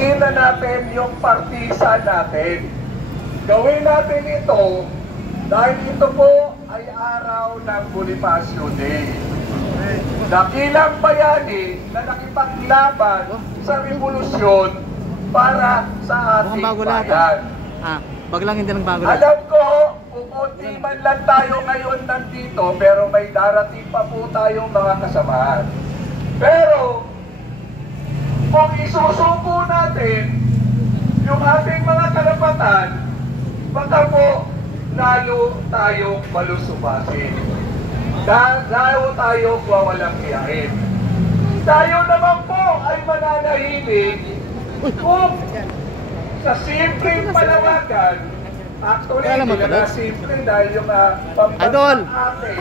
opisina natin yung partisan natin. Gawin natin ito dahil ito po ay araw ng Bonifacio Day. Dakilang bayani na nakipaglaban sa revolusyon para sa ating bayan. Wag lang hindi bago lang. Alam ko, kukunti man lang tayo ngayon nandito, pero may darating pa po tayong mga kasamahan. Pero, kung isusuko natin yung ating mga karapatan, baka po lalo tayong malusubasin. Lalo tayong wawalang hiyain. Tayo naman po ay mananahimik kung sa simpleng palawagan, actually, hindi na simple dahil yung pambansa ate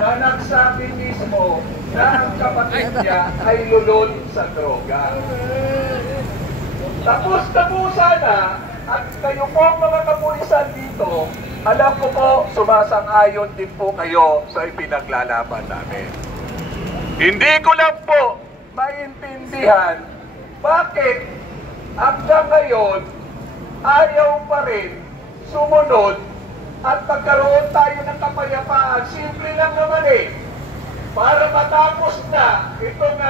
na nagsabi mismo na ang kapatid niya ay lulod sa droga. Tapos na po sana, at kayo po mga kapulisan dito, alam ko po, sumasang-ayon din po kayo sa ipinaglalaban namin. Hindi ko lang po maintindihan bakit hanggang ngayon ayaw pa rin sumunod at magkaroon tayo ng kapayapaan. Simple lang naman para matapos na itong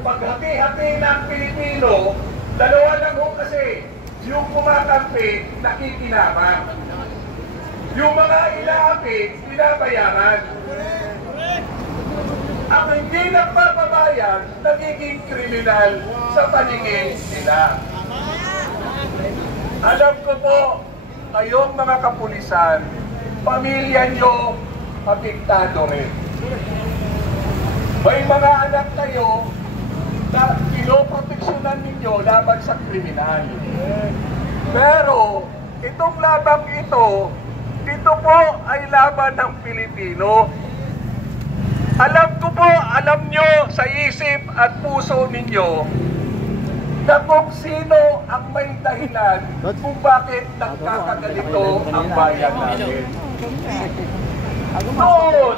paghati-hati ng Pilipino, dalawa lang ho kasi yung kumakampi nakikinabang. Yung mga ilaapi, pinabayaran. Ang hindi nagpapabayan, nagiging kriminal sa paningin nila. Alam ko po, kayong mga kapulisan, pamilya nyo, apektado rin. May mga anak kayo na pinoproteksyonan ninyo laban sa kriminal. Pero, itong labang ito po ay laban ng Pilipino. Alam ko po, alam nyo sa isip at puso ninyo na kung sino ang may dahilan kung bakit nagkakagalito ang bayan natin. Noon,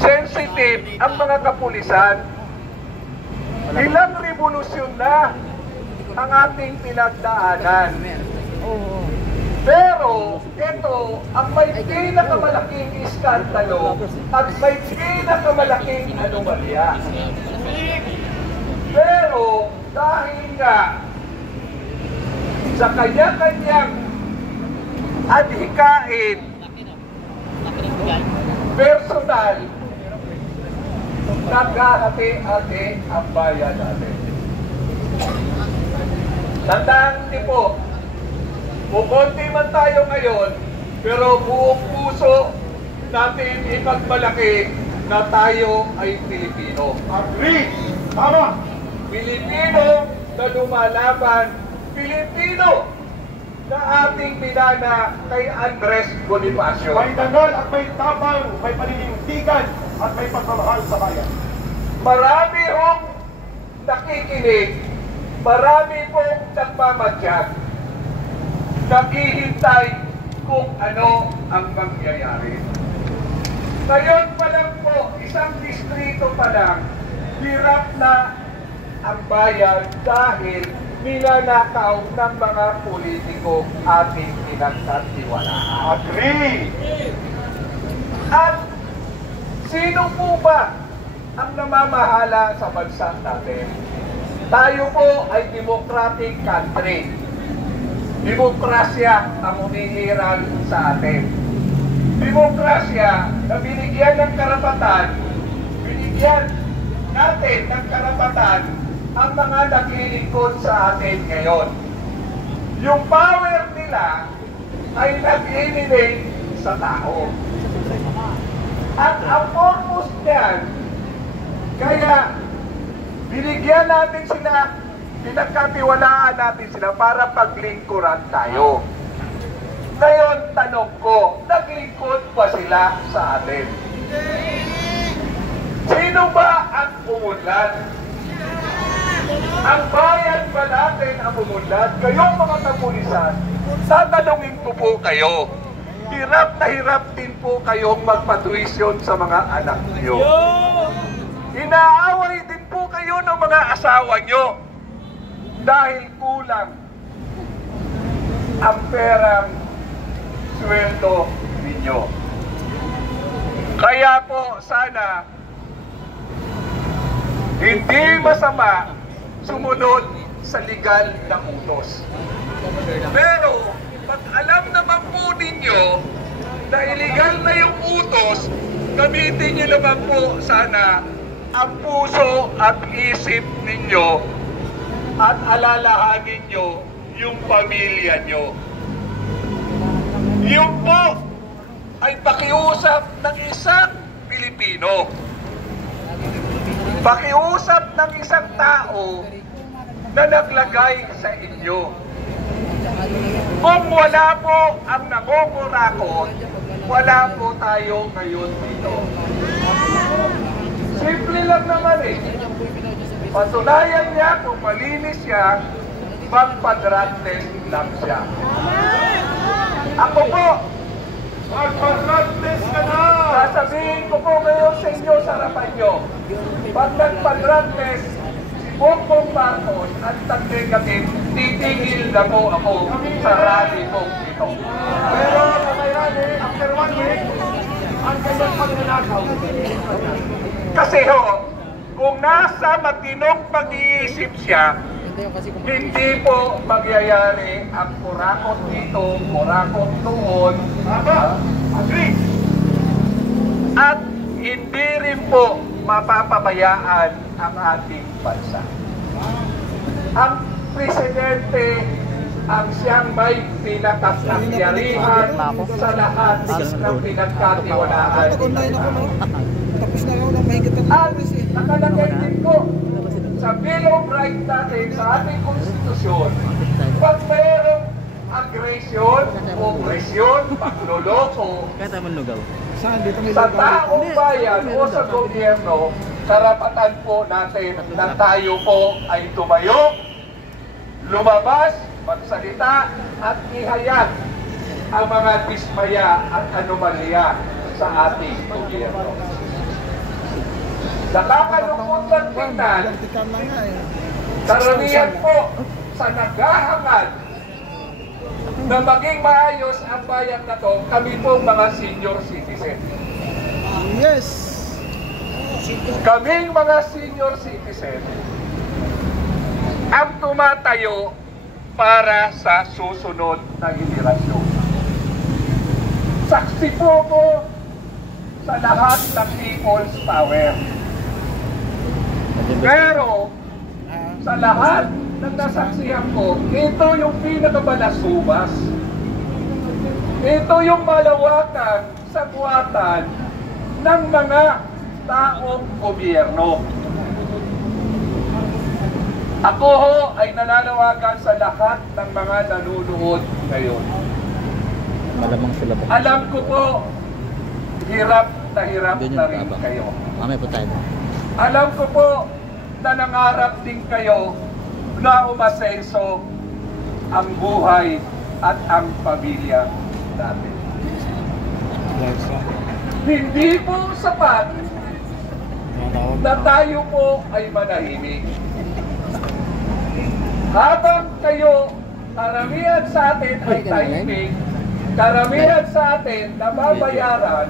sensitive ang mga kapulisan. Ilang revolusyon na ang ating pinagdaanan. Pero ito ang may pinakamalaking iskandalo at may pinakamalaking anomalya. Pero dahil nga sa kanya-kanyang adhikain personal, naghahati-hati ang bayan natin. Tandaan niyo po, kukunti man tayo ngayon, pero buong puso natin ipagmalaki na tayo ay Pilipino. Agree! Tama! Pilipino na lumalaban, Pilipino na ating pinana kay Andres Bonifacio. May dangal at may tapang, may paninindigan at may pagmamahal sa bayan. Marami hong nakikinig, marami pong nagmamadyak, naghihintay kung ano ang mangyayari. Ngayon pa lang po, isang distrito pa lang, hirap na ang bayan dahil ninanakaw ng mga politiko ating pinagtatiwalaan. Agree! At sino po ba ang namamahala sa bansa natin? Tayo po ay democratic country. Demokrasya ang humihiral sa atin. Demokrasya na binigyan ng karapatan, binigyan natin ng karapatan ang mga naglilingkod sa atin ngayon. Yung power nila ay nag-eliminate sa tao. At ang purpose niyan, kaya binigyan natin sila, pinagkatiwalaan natin sila para paglingkuran tayo. Ngayon, tanong ko, naglingkod ba sila sa atin? Sino ba ang umunlad? Ang bayan ba natin ang umunlad? Kayong mga kapulisan, tatanungin ko po kayo, hirap na hirap din po kayong magpatuisyon sa mga anak niyo. Inaaway din po kayo ng mga asawa nyo. dahil kulang ang perang sweldo ninyo. Kaya po sana hindi masama sumunod sa legal na utos. Pero pag alam naman po ninyo na illegal na yung utos, gamitin nyo naman po sana ang puso at isip ninyo at alalahanin nyo yung pamilya nyo. Yung po ay pakiusap ng isang Pilipino. Pakiusap ng isang tao na naglagay sa inyo. Kung wala po ang nangungurakot, wala po tayo ngayon dito. Simple lang naman eh. Patunayan niya kung malinis siya, magpa-drug test lang siya. Ako po, Magpa-drug test ka na! sasabihin ko po ngayon sa inyo sa harapan nyo, pag nagpa-drug test, si Bongbong Marcos at tag-negative, titigil na po ako sa rally ko ito. Pero kakayanin, after 1 week, ang kanyang pagnanakaw. Kasi ho, kung nasa matinong pag-iisip siya, hindi po magyayari ang kurakot dito, kurakot doon, Tama! Agree! at hindi rin po mapapabayaan ang ating bansa. Ang presidente ang siyang may pinakasakyarihan sa lahat ng pinagkatiwalaan. Tapos na ako ng mahigit ang At nakalagay din po sa Bill of Rights natin sa ating konstitusyon, pag mayroong aggression, opresyon, pagloloko Kaya tayo manlugaw. sa taong bayan o sa gobyerno, karapatan po natin na tayo po ay tumayo, lumabas, magsalita at ihayag ang mga dismaya at anomalya sa ating gobyerno. Nakakalungkot lang tingnan, karamihan po sa naghahangad na maging maayos ang bayan na to, kami po mga senior citizen. Yes! Kaming mga senior citizen ang tumatayo para sa susunod na henerasyon. Saksi po ko sa lahat ng people's power. Pero sa lahat ng nasaksihan ko, ito yung pinakabalasubas. Ito yung malawakan sa buwatan ng mga taong gobyerno. Ako ho ay nananawagan sa lahat ng mga nanunood ngayon. Malamang sila po. Alam ko po, hirap na rin kayo. Mamaya po tayo. Alam ko po na nangarap din kayo na umasenso ang buhay at ang pamilya natin. Hindi po sapat na tayo po ay manahimik. Habang kayo, karamihan sa atin ay tahimik, karamihan sa atin nababayaran,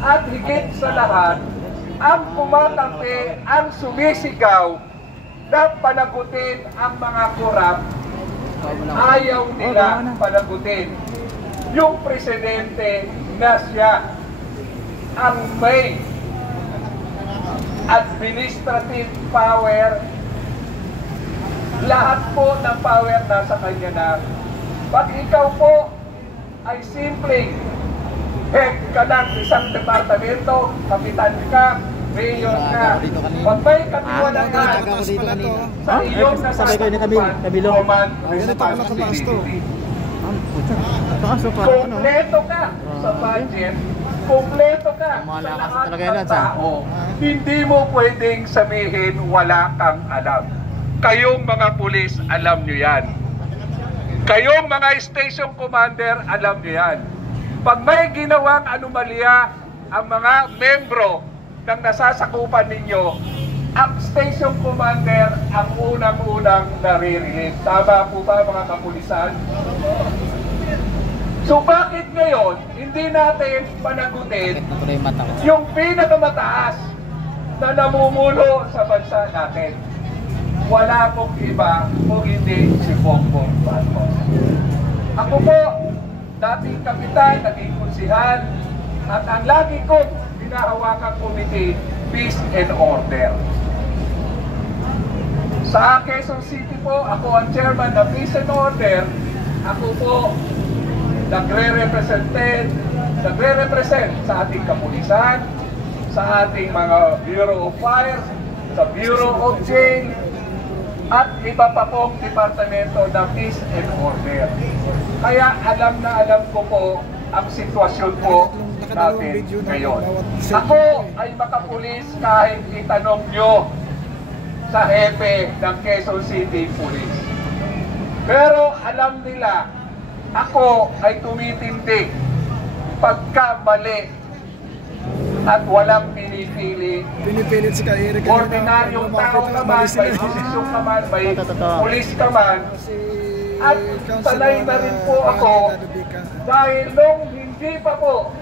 at higit sa lahat, ang kumakampi, ang sumisigaw na panagutin ang mga korap, ayaw nila panagutin yung presidente na siya ang may administrative power. Lahat po ng power nasa kanya na. Pag ikaw po ay simpleng head ka ng isang departamento, kapitan ka, mayor ka, pag may katiwalaan sa iyong nasasakupan, command responsibility. Kompleto ka sa budget, kompleto ka sa lahat ng tao, hindi mo pwedeng sabihin wala kang alam. Kayong mga pulis, alam nyo yan. Kayong mga station commander, alam nyo yan. Pag may ginawang anomalya ang mga membro ng nasasakupan ninyo, ang station commander ang unang-unang nare-release. Tama po ba mga kapulisan? So bakit ngayon hindi natin panagutin Ito na yung mata ko. yung pinakamataas na namumulo sa bansa natin? Wala pong iba kung hindi si Bongbong Marcos. Ako po, dating kapitan, naging konsihan, at ang lagi kong hinahawakang committee, Peace and Order. Sa Quezon City po, ako ang chairman ng Peace and Order. Ako po nagre-represent sa ating kapulisan, sa ating mga Bureau of Fire, sa Bureau of Jail, at iba pa pong departamento ng Peace and Order. Kaya alam na alam ko po ang sitwasyon po natin ngayon. Ako ay makapulis kahit itanong nyo sa hepe ng Quezon City Police. Pero alam nila, ako ay tumitindig pagka mali at walang pinipili. Pinipilit si Eric. Ordinaryong tao ka man, may posisyon ka man, may pulis ka man. At sanay na rin po ako dahil nung hindi pa po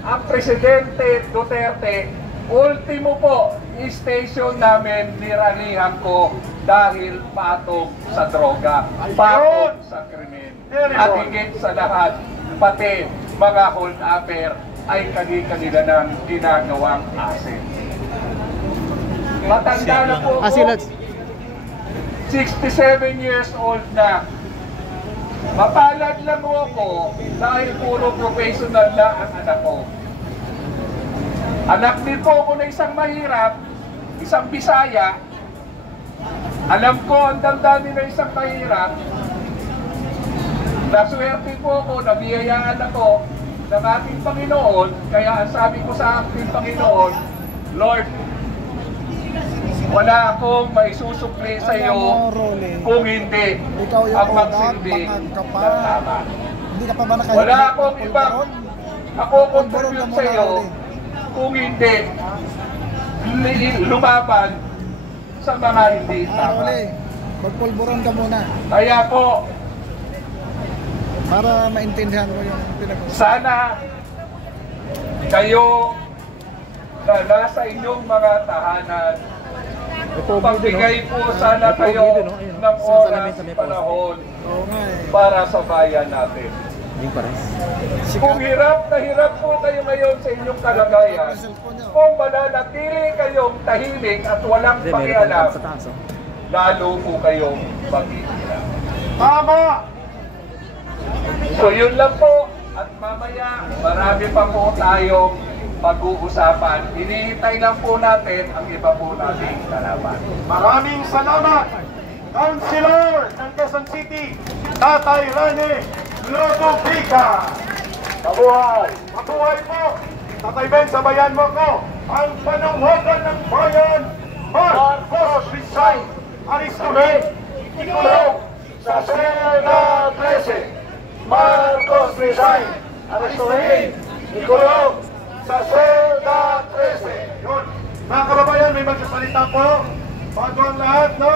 ang Presidente Duterte, ultimo po station namin niralihan ko dahil patong sa droga, patong sa krimen. At higit sa lahat, pati mga hold-upper ay kanila ng ginagawang asset. Matanda na po ako, 67 years old na. Mapalad lang ako dahil puro professional na ang anak ko. Anak din po ako na isang mahirap, isang Bisaya. Alam ko ang damdamin na isang mahirap. Naswerte po ako, nabiyayaan ako ng ating Panginoon. Kaya ang sabi ko sa ating Panginoon, Lord, wala akong maisusukli sa iyo kung hindi ang magsilbi ng tama. Wala akong ibang contribute sa iyo kung hindi lumaban sa mga hindi tama. Magpulburon ka muna Kaya po, para maintindihan mo yung pinag-usapan. sana kayo na nasa inyong mga tahanan, pagbigay po sana kayo ng oras, panahon para sa bayan natin. Kung hirap na hirap po kayo ngayon sa inyong kalagayan, kung mananatili kayong tahimik at walang pakialam, lalo po kayong mag-iilang. Tama! So yun lang po, at mamaya marami pa po tayong pag-uusapan. Hinihintay lang po natin ang iba po nating kalaban. Maraming salamat, Councilor ng Quezon City, Tatay Rene Lodovica. Mabuhay! Mabuhay po! Tatay Ben, sabayan mo ko ang panunghogan ng bayan. Marcos resign! Aristotle, ikulong sa Selda 13. Marcos resign! Aristotle, ikulong sa Selda 13. Yun. Mga kababayan, may magsasalita po. Bago ang lahat, no?